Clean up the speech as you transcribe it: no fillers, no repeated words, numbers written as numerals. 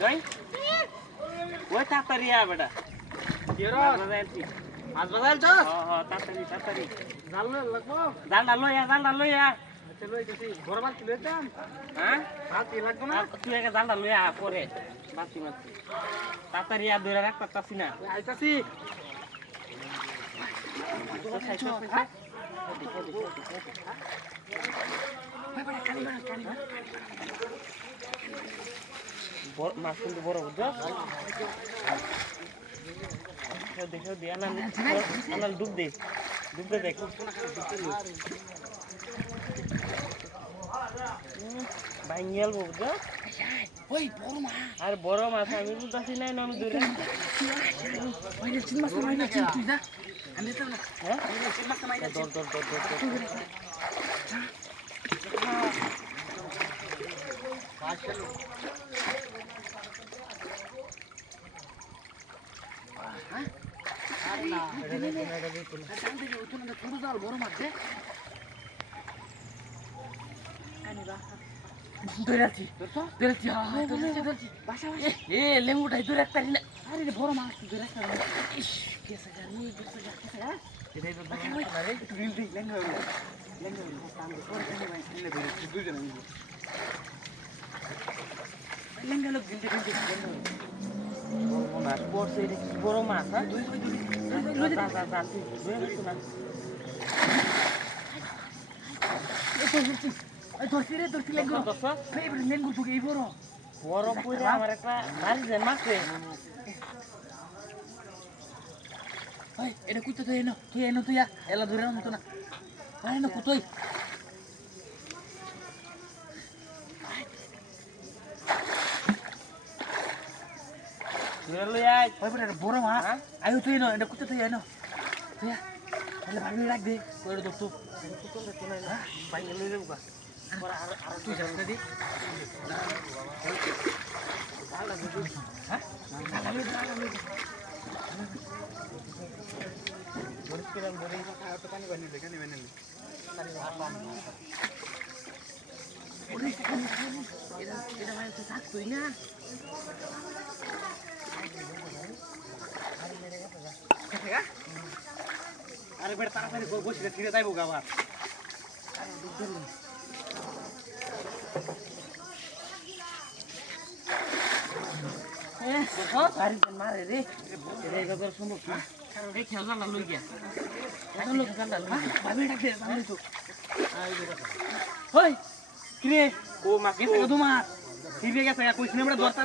কই ওই তাড়াতাড়ি আয় বেটা কি রে মাছ বাজাইছি মাছ বাজাইল তো তাড়াতাড়ি জাল লাগবো জালটা লইয়া আচ্ছা লই গেছি বড় মাছ লই দাম হ্যাঁ বাতি লাগবো না তুই একটা জালটা লইয়া পরে মাছি তাড়াতাড়ি আর ধরে রাখ পারতাছি না আইতাছি মাছ কিন্তু বড় বুঝছো দেখো দিয়া না ডুব দে দেখ ভাঙিয়াল বুঝছো ওই বড় মাছ আর বড় মাছ আমি বুঝতেছি না আমি দূরে ওই চিন মাছ মাইনা চিন তুই যা আমি তো না হ্যাঁ চিন মাছ মাইনা দর লেঙ্গুটাই দূরে একটা বড় মাছ তুই রাখতে ইস কেসে জানি বড় মাছ হ্যাঁ বড় পুরে আমার একটা মাছ দেন মাছে এটা কুইতে তুই এনো তুই এলা ধরে আনতো না আরে না কুতই বড় মাছ আয়ো তুই এনো এটা কুইতে তুই এনো তুই তাহলে ভালো লাগবে কইরে দোস্ত তুই যাস না দি আরে বেটা তাড়াতাড়ি বসে ছিঁড়ে যাইবো আবার মারে রে সম্ভব না খেলনা লই গিয়া কিরে ও মাছ গেছে তোমার ফিরে গেছে কইছ না আমরা দরকার